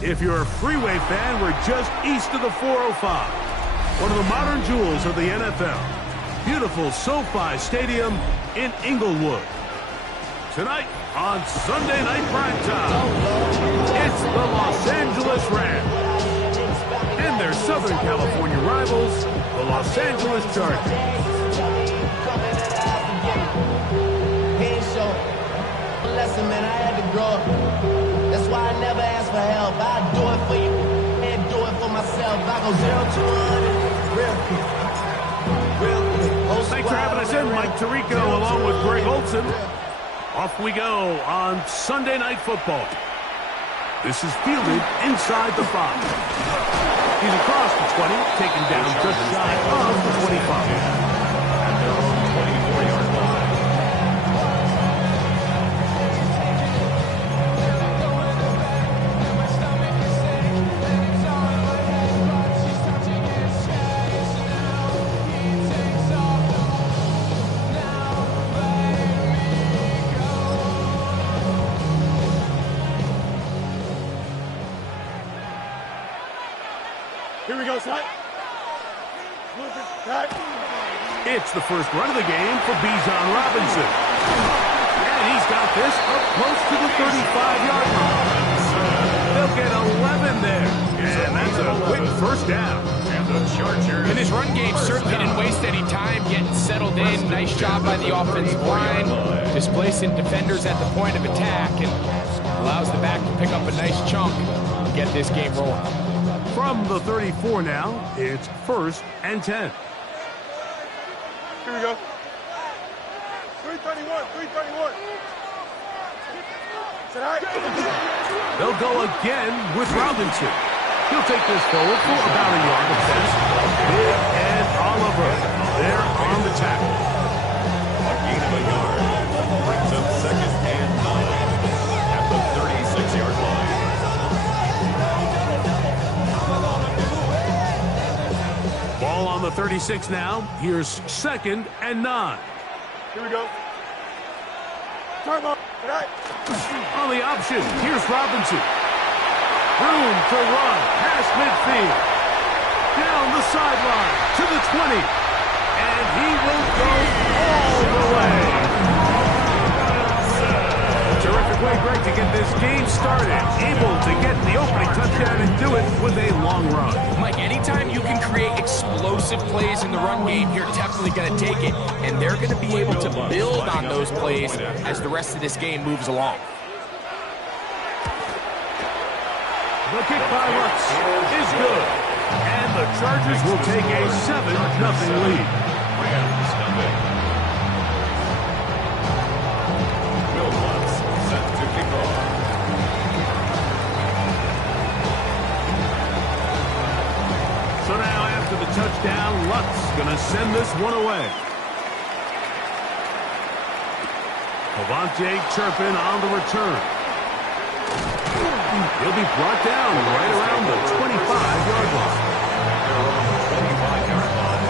If you're a Freeway fan, we're just east of the 405. One of the modern jewels of the NFL. Beautiful SoFi Stadium in Inglewood. Tonight on Sunday Night Primetime, it's the Los Angeles Rams and their Southern California rivals, the Los Angeles Chargers. Lesson, man, I had to grow up. That's why I never ask for help. I do it for you and do it for myself. I go 0 to 100 real quick. Real quick. Thanks for having us in, Mike Tirico, along with Greg Olson. Off we go on Sunday Night Football. This is fielded inside the 5. He's across the 20, taken down just shy of the 25. Here we go, son. It's the first run of the game for Bijan Robinson. And he's got this up close to the 35-yard line. They'll get 11 there. And that's a quick first down. And his run game certainly didn't waste any time getting settled in. Nice job by the offensive line, displacing defenders at the point of attack, and allows the back to pick up a nice chunk and get this game rolling. From the 34 now, it's 1st and 10. Here we go. 331, 331. They'll go again with Robinson. He'll take this forward for about a yard of pass. Big and Oliver, they're on the tackle. A gain of a yard brings up 2nd and 9 at the 36-yard line. Ball on the 36 now. Here's 2nd and 9. Here we go. Time up. On the option, here's Robinson. Room to run past midfield. Down the sideline to the 20. And he will go all the way. Terrific way, Greg, to get this game started. Able to get the opening touchdown and do it with a long run. Mike, anytime you can create explosive plays in the run game, you're definitely going to take it. And they're going to be able to build on those plays as the rest of this game moves along. The kick by Lutz is good. And the Chargers will take a 7-0 lead. Rams nothing. Will Lutz set to kick off. So now after the touchdown, Lutz going to send this one away. Avante Turpin on the return. He'll be brought down right around the 25-yard line. 25-yard line.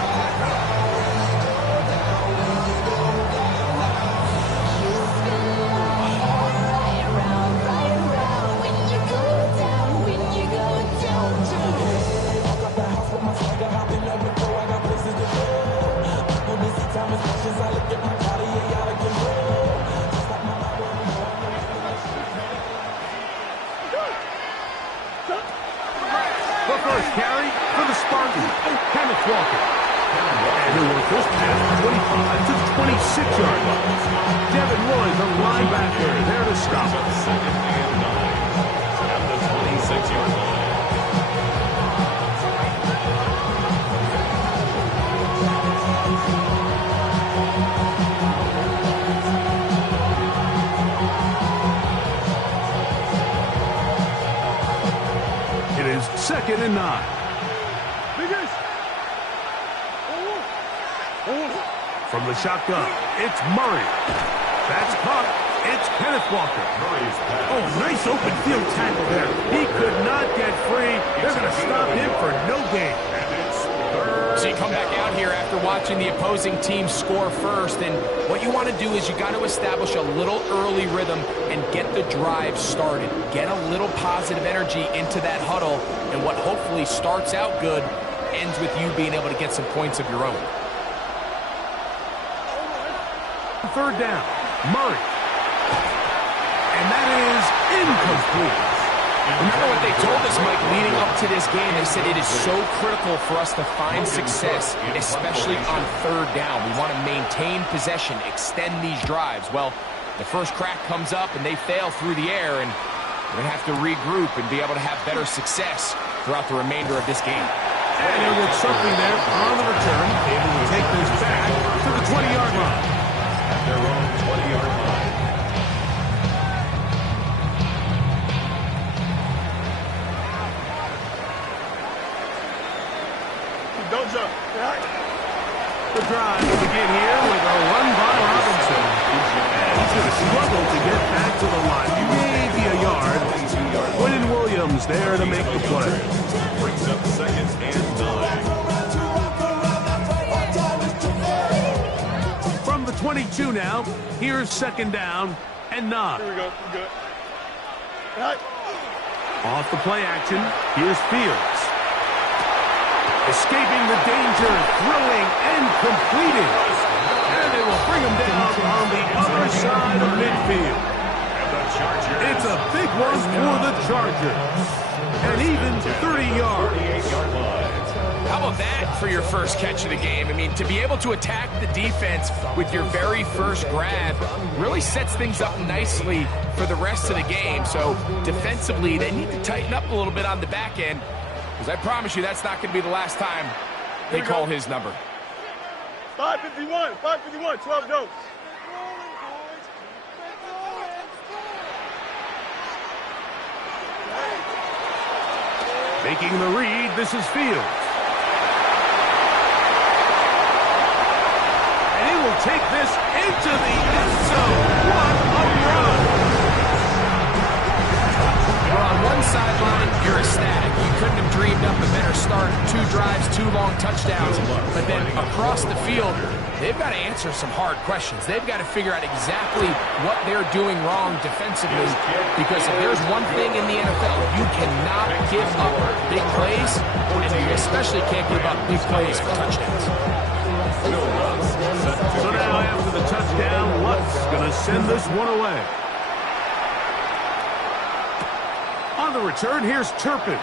First carry for the Spartans, Kenneth Walker. And he'll work this pass 25 to the 26-yard line. Devin Roy, the linebacker, there to stop it. 2nd and 9 at the 26-yard line. It is 2nd and 9. From the shotgun, it's Murray. That's caught. It's Kenneth Kenneth Walker. Murray's pass. Oh, nice open field tackle there. He could not get free. They're going to stop him for no gain. And it's third. So you come back out here after watching the opposing team score first, and what you want to do is you got to establish a little early rhythm and get the drive started. Get a little positive energy into that huddle, and what hopefully starts out good ends with you being able to get some points of your own. Third down, Murray. And that is incomplete. Remember what they told us, Mike, leading up to this game? They said it is so critical for us to find success, especially on third down. We want to maintain possession, extend these drives. Well, the first crack comes up and they fail through the air, and we're going to have to regroup and be able to have better success throughout the remainder of this game. And he'll get something there on the return, able to take this back to the 20-yard line. At their own 20-yard line. Don't jump. The drive will begin here with a run by Robinson. And he's going to struggle to get back to the line. Maybe a yard. Quinn Williams there to make the play. Brings up second and 9. From the 22 now, here's second down and 9. Here we go. We're good. All right. Off the play action, here's Fields. Escaping the danger, throwing and completing. And they will bring him down on the other side of midfield. And the Chargers. It's a big one for the Chargers. And even 30 yards. 48-yard line. How about that for your first catch of the game? I mean, to be able to attack the defense with your very first grab really sets things up nicely for the rest of the game. So defensively, they need to tighten up a little bit on the back end, because I promise you that's not going to be the last time they call his number. 551. 551. 12 goes. Making the read, this is Fields. And he will take this into the end zone. What a run! Well, on one sideline, you're ecstatic. You couldn't have dreamed up a better start. 2 drives, 2 long touchdowns. But then across the field, they've got to answer some hard questions. They've got to figure out exactly what they're doing wrong defensively, because if there's one thing in the NFL, you cannot give up big plays, and you especially can't give up big plays for touchdowns. So now after the touchdown, Luck's going to send this one away. On the return, here's Turpin.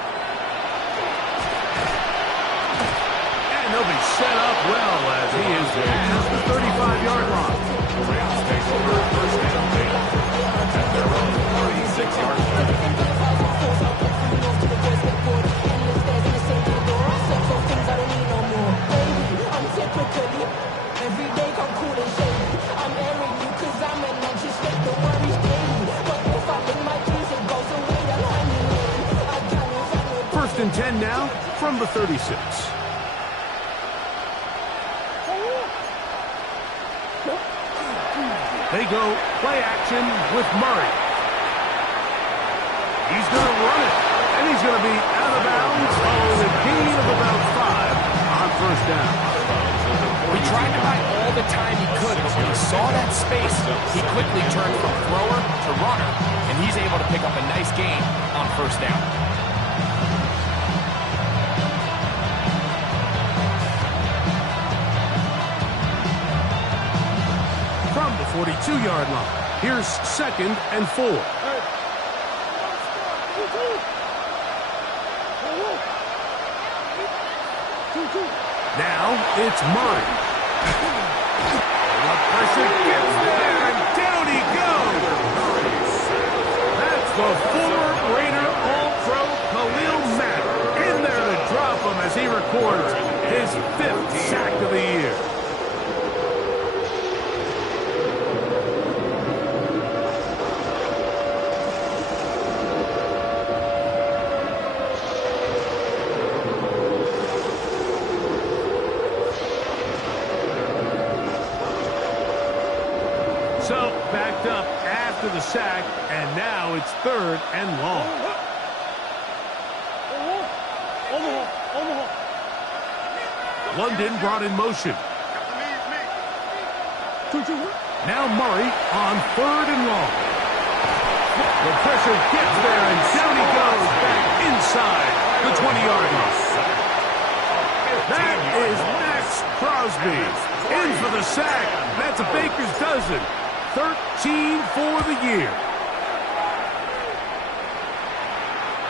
And they'll be set up well as he is past the 35-yard line. The Rams take over first down at their own 36-yard line. First and 10 now from the 36. They go play action with Murray. He's going to run it, and he's going to be out of bounds following a gain of about 5 on first down. He tried to buy all the time he could, but when he saw that space, he quickly turned from thrower to runner, and he's able to pick up a nice gain on first down. From the 42-yard line, here's second and 4. Now it's Murray. The pressure gets there, and down he goes. That's the former Raider All-Pro Khalil Mack in there to drop him as he records his 5th sack of the year. So, backed up after the sack, and now it's 3rd and long. London brought in motion. Now Murray on 3rd and long. The pressure gets there, and down he goes back inside the 20-yard line. That is Max Crosby in for the sack. That's a baker's dozen. 13 for the year.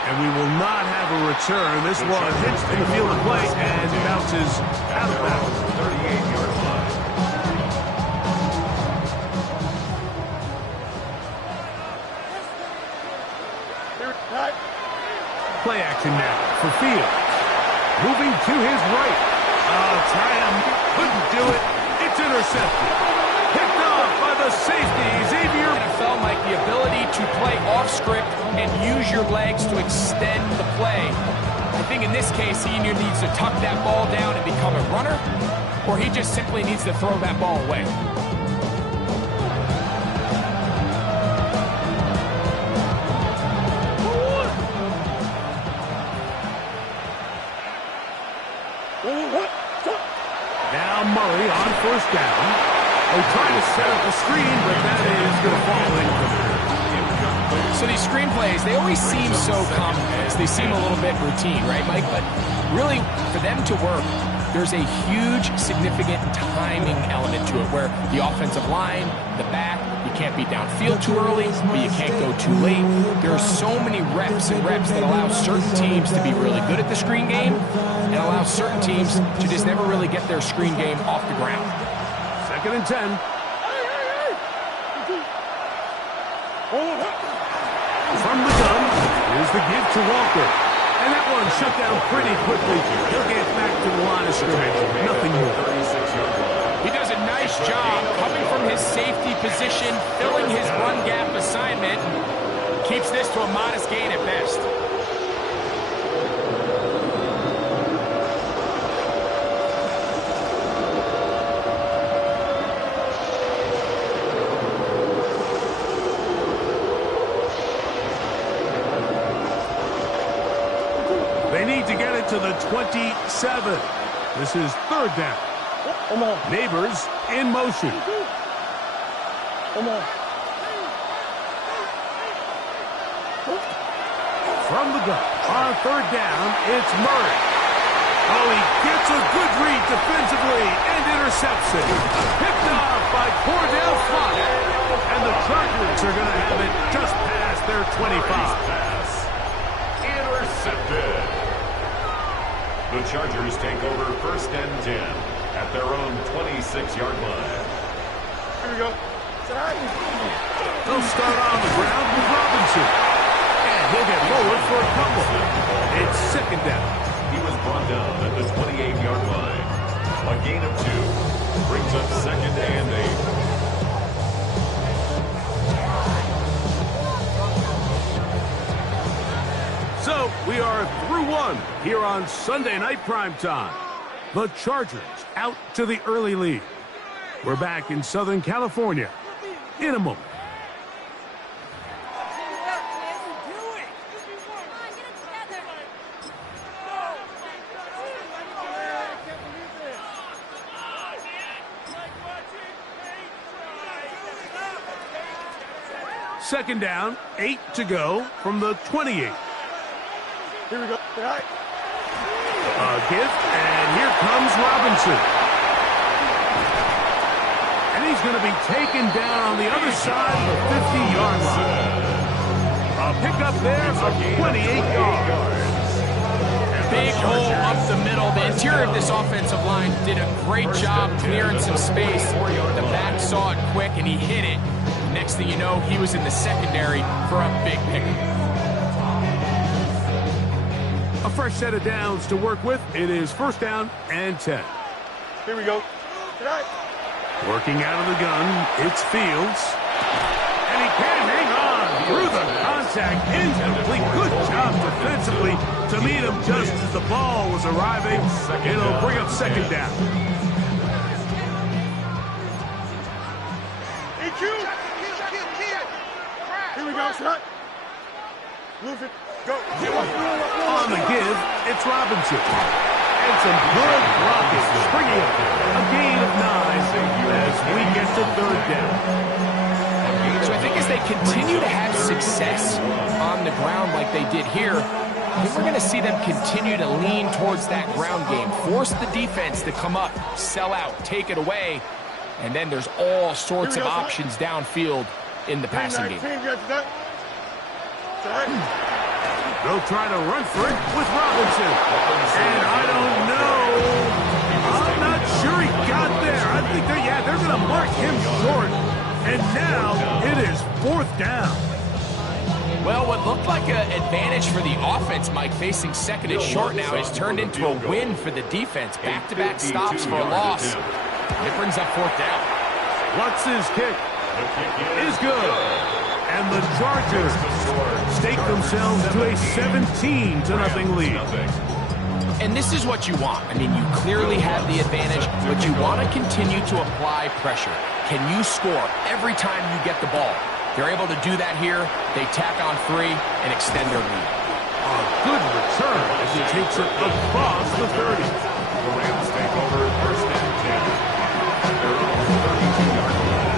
And we will not have a return. This one hits in the field of play and bounces out of bounds. 38-yard line. Play action now for Field. Moving to his right. Tram couldn't do it. It's intercepted. Picked off by the safety, Xavier. NFL like the ability to play off script and use your legs to extend the play. I think in this case, he either needs to tuck that ball down and become a runner, or he just simply needs to throw that ball away. Now Murray on 1st down. They're trying to set up a screen, but that is going to fall in. So these screen plays, they always seem so commonplace. They seem a little bit routine, right, Mike? But really, for them to work, there's a huge, significant timing element to it where the offensive line, the back, you can't be downfield too early, but you can't go too late. There's so many reps and reps that allow certain teams to be really good at the screen game and allow certain teams to just never really get their screen game off the ground. 2nd and 10. From the gun, here's the give to Walker. And that one shut down pretty quickly. He'll get back to the line of scrimmage. Nothing more. He does a nice job coming from his safety position, filling his run gap assignment. Keeps this to a modest gain at best. They need to get it to the 27. This is 3rd down. Neighbors in motion. From the gun. On 3rd down, it's Murray. Oh, he gets a good read defensively and intercepts it. Picked off by Cordell Flott. And the Chargers are going to have it just past their 25. Intercepted. The Chargers take over 1st and 10 at their own 26-yard line. Here we go. They'll start on the ground with Robinson. And he'll get forward for a couple. It's 2nd down. He was brought down at the 28-yard line. A gain of 2 brings up 2nd and 8. So we are through one here on Sunday Night Primetime. The Chargers out to the early lead. We're back in Southern California in a moment. Second down, 8 to go from the 28. Here we go. A gift, and here comes Robinson. And he's going to be taken down on the other side of the 50-yard line. A pickup there of 28 yards. Big hole up the middle. The interior of this offensive line did a great job clearing some space. The back saw it quick, and he hit it. Next thing you know, he was in the secondary for a big pickup. A fresh set of downs to work with. It is 1st down and 10. Here we go. Working out of the gun, it's Fields. And he can't hang on through the contact. Incomplete. Good job defensively to meet him just as the ball was arriving. It'll bring up 2nd down. go, shot. Lose it. Go. On the give, it's Robinson. And some good blocking. Springing up. A gain of 9 as we get to third down. So I think as they continue to have success on the ground like they did here, I think we're going to see them continue to lean towards that ground game. Force the defense to come up, sell out, take it away, and then there's all sorts of options downfield in the passing game. They'll try to run for it with Robinson. And I don't know. I'm not sure he got there. I think they're going to mark him short. And now it is fourth down. Well, what looked like an advantage for the offense, Mike, facing second and short now, has turned into a win for the defense. Back-to-back stops for a loss. It brings up fourth down. Lutz's kick is good. And the Chargers stake themselves to a 17-0 lead. And this is what you want. I mean, you clearly have the advantage, but you want to continue to apply pressure. Can you score every time you get the ball? They're able to do that here. They tack on 3 and extend their lead. A good return as he takes it across the 30. The Rams take over first and 10. They're on the 32-yard line.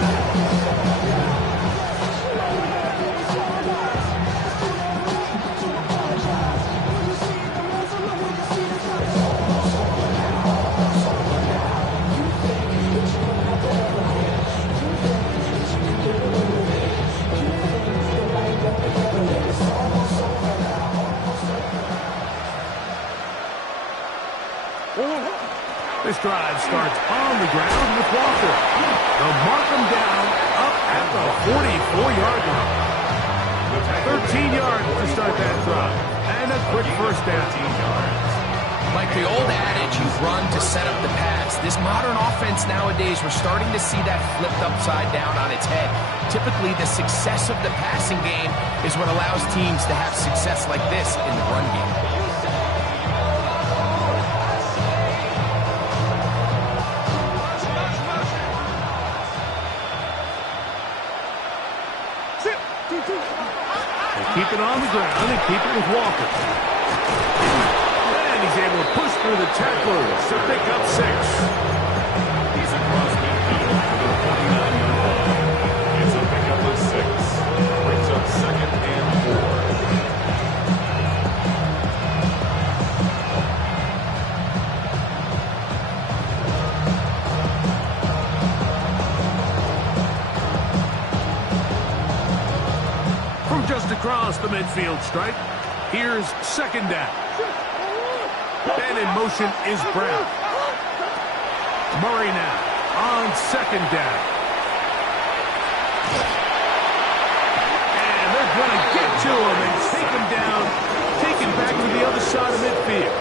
This drive starts on the ground with Walker. They'll mark him down up at the 44-yard line. 13 yards to start that drive. And a quick first down. Like the old adage, you run to set up the pass. This modern offense nowadays, we're starting to see that flipped upside down on its head. Typically, the success of the passing game is what allows teams to have success like this in the run game. Keep it on the ground and keep it with Walker. And he's able to push through the tacklers to pick up 6. He's across midfield to the 49-yard line. It's a pickup of 6. Brings up second and 4. Just across the midfield stripe. Here's second down. And in motion is Brown. Murray now on second down. And they're going to get to him and take him down, take him back to the other side of midfield.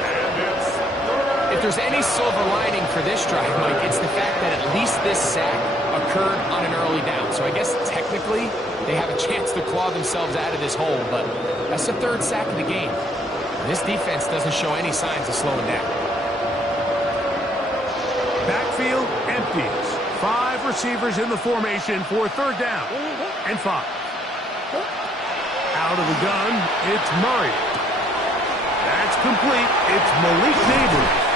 If there's any silver lining for this drive, Mike, it's the fact that at least this sack occurred on an early down. So I guess technically they have a chance to claw themselves out of this hole, but that's the 3rd sack of the game. This defense doesn't show any signs of slowing down. Backfield empties. 5 receivers in the formation for 3rd down and 5. Out of the gun, it's Murray. That's complete. It's Malik Neighbors.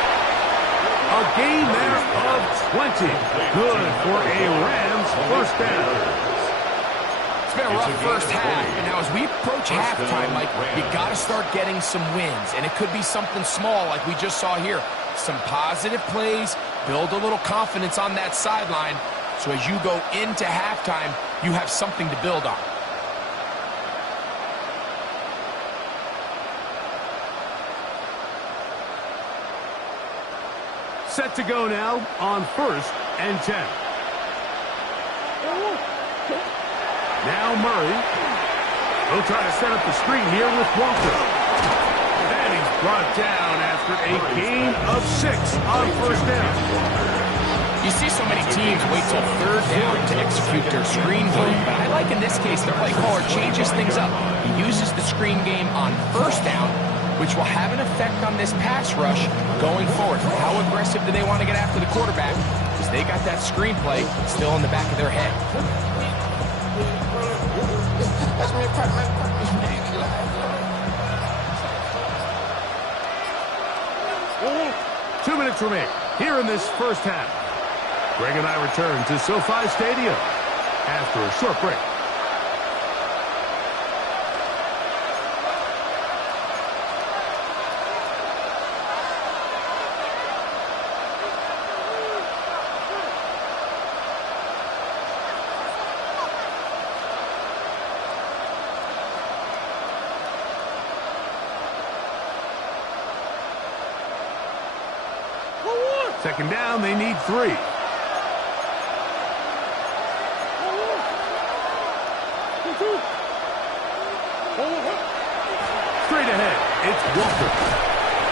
A gain there of 20. Good for a Rams first down. It's been a rough first half, and now as we approach halftime, Mike, you got to start getting some wins, and it could be something small like we just saw here. Some positive plays, build a little confidence on that sideline, so as you go into halftime, you have something to build on. Set to go now on 1st and 10. Now Murray. He'll try to set up the screen here with Walker. And he's brought down after a gain of 6 on first down. You see so many teams wait till 3rd down to execute their screen play, but I like in this case the play caller changes things up. He uses the screen game on first down, which will have an effect on this pass rush going forward. How aggressive do they want to get after the quarterback? Because they got that screen play still in the back of their head. 2 minutes remain here in this first half. Greg and I return to SoFi Stadium after a short break. Second down, they need 3. Straight ahead, it's Walker.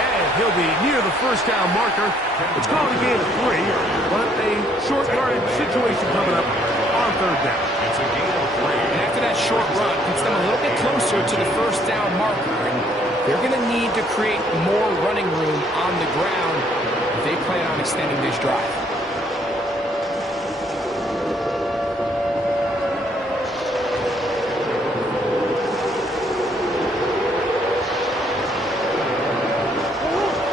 And he'll be near the first down marker. It's called a gain of 3, but a short yardage situation coming up on third down. It's a gain of 3. And after that short run, puts them a little bit closer to the first down marker. And they're going to need to create more running room on the ground if they plan on extending this drive.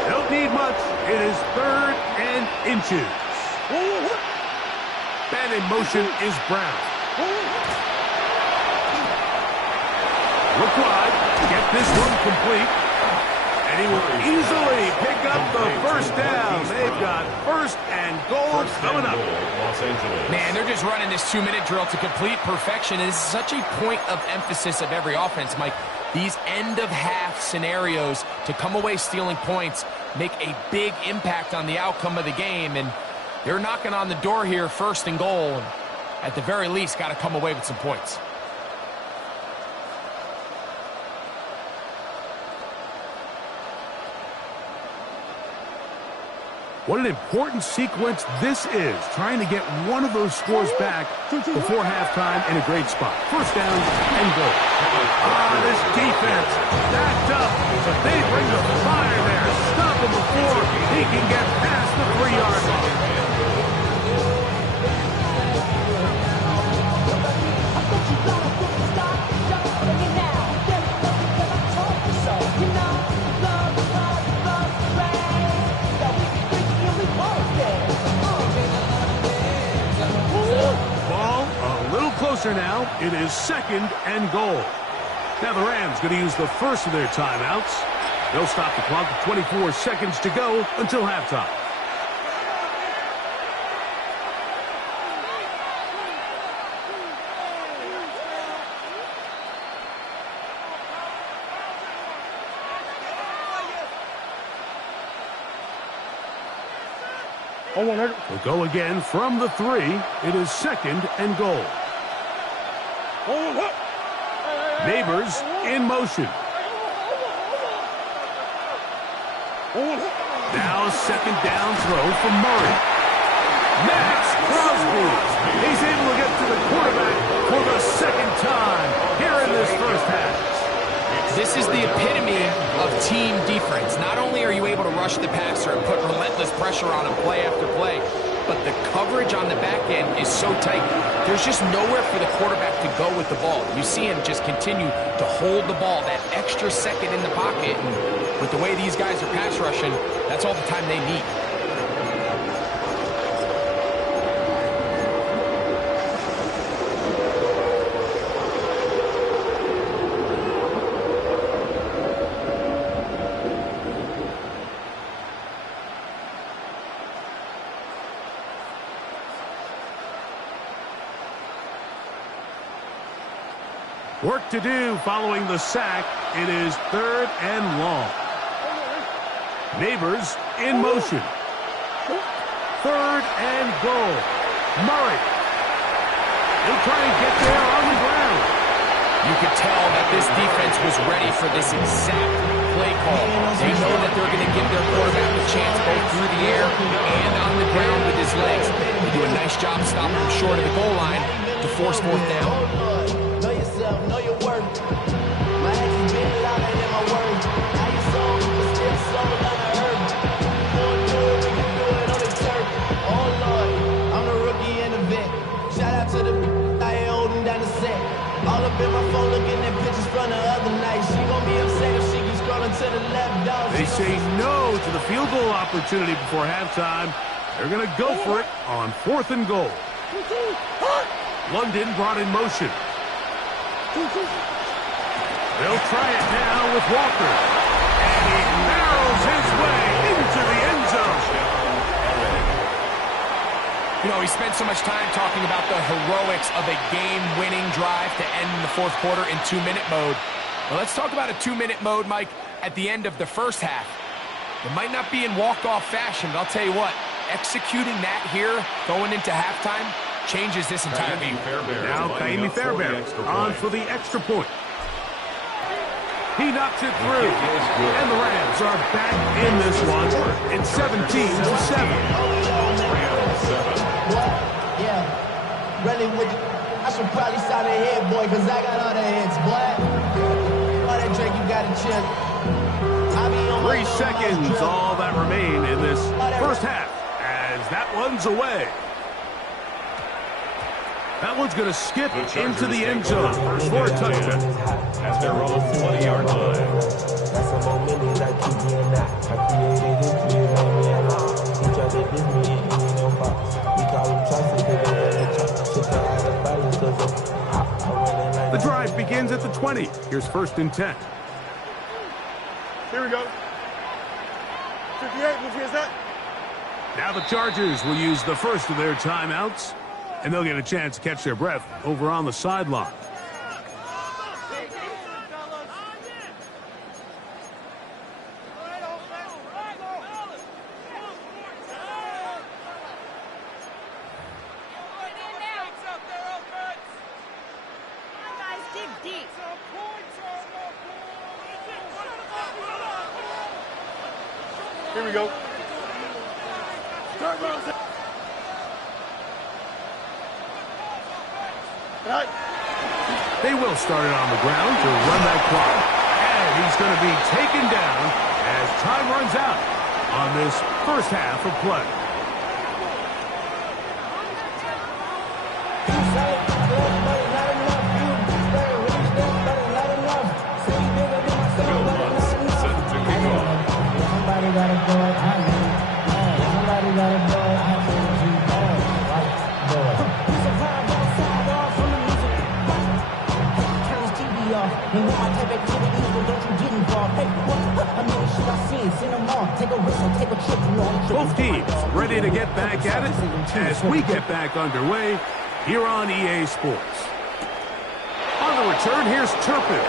Don't need much. It is 3rd and inches. And in motion is Brown. Look wide. Get this one complete. And he will easily pick up the first down. They've got 1st and goal coming up. Los Angeles. Man, they're just running this 2-minute drill to complete perfection. It is such a point of emphasis of every offense, Mike. These end-of-half scenarios to come away stealing points make a big impact on the outcome of the game. And they're knocking on the door here, 1st and goal. And at the very least, got to come away with some points. What an important sequence this is, trying to get one of those scores back before halftime in a great spot. 1st down and goal. This defense backed up, but they bring the fire there. Stop him before he can get past the 3-yard line. Closer now. It is 2nd and goal. Now the Rams going to use the first of their timeouts. They'll stop the clock with 24 seconds to go until halftime. We'll go again from the 3. It is 2nd and goal. Neighbors in motion. Now 2nd down throw from Murray. Max Crosby. He's able to get to the quarterback for the 2nd time here in this first half. This is the epitome of team defense. Not only are you able to rush the passer and put relentless pressure on him play after play, but the coverage on the back end is so tight. There's just nowhere for the quarterback to go with the ball. You see him just continue to hold the ball that extra second in the pocket. And with the way these guys are pass rushing, that's all the time they need. Work to do following the sack. It is 3rd and long. Neighbors in motion. 3rd and goal. Murray. He'll try and get there on the ground. You could tell that this defense was ready for this exact play call. They know that they're going to give their quarterback a chance both through the air and on the ground with his legs. They do a nice job stopping him short of the goal line to force 4th down. Know yourself, know your worth. My actions been louder than my words. How you sold, but still sold on the earth. Won't do it, we can do it on the turf. Oh Lord, I'm the rookie and the vet. Shout out to the I ain't holding down the set. All up in my phone looking going to the left, dog. They say no to the field goal opportunity before halftime. They're going to go for it on 4th and goal. London brought in motion. They'll try it now with Walker. And he barrels his way into the end zone. You know, he spent so much time talking about the heroics of a game-winning drive to end the 4th quarter in 2-minute mode. Well, let's talk about a 2-minute mode, Mike, at the end of the first half. It might not be in walk-off fashion, but I'll tell you what, executing that here, going into halftime, changes this entire game. Now Kaimi Fairbairn on for the extra point. He knocks it through. And the Rams are back in this one. It's 17-7. Yeah, really, I should probably sign a head, boy, because I got all the hits, boy. All that drink, you got to chill. 3 seconds, all that remain in this first half, as that one's away. That one's going to skip into the end zone for a touchdown. At their own 20-yard line. The drive begins at the 20. Here's 1st and 10. Here we go. 58, which is that? Now the Chargers will use the first of their timeouts, and they'll get a chance to catch their breath over on the sideline. Here we go. Start round. Right. They will start it on the ground to run that clock. And he's going to be taken down as time runs out on this first half of play. Both teams ready to get back at it as we get back underway here on EA Sports. On the return, here's Turpin.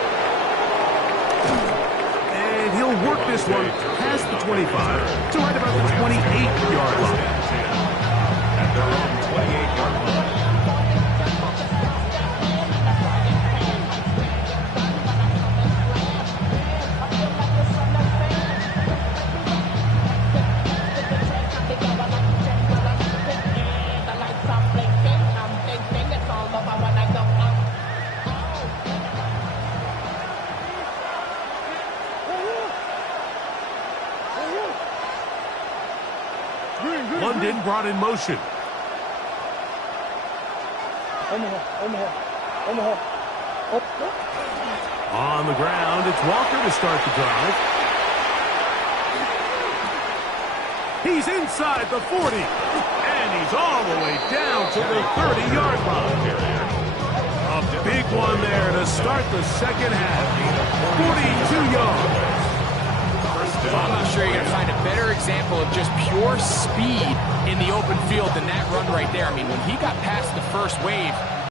And he'll work this one past the 25 to right about the 28-yard line. At their own 28-yard line. London brought in motion. On the ground, it's Walker to start the drive. He's inside the 40, and he's all the way down to the 30-yard line. A big one there to start the second half. 42 yards. I'm not sure you're going to find a better example of just pure speed in the open field than that run right there. I mean, when he got past the first wave,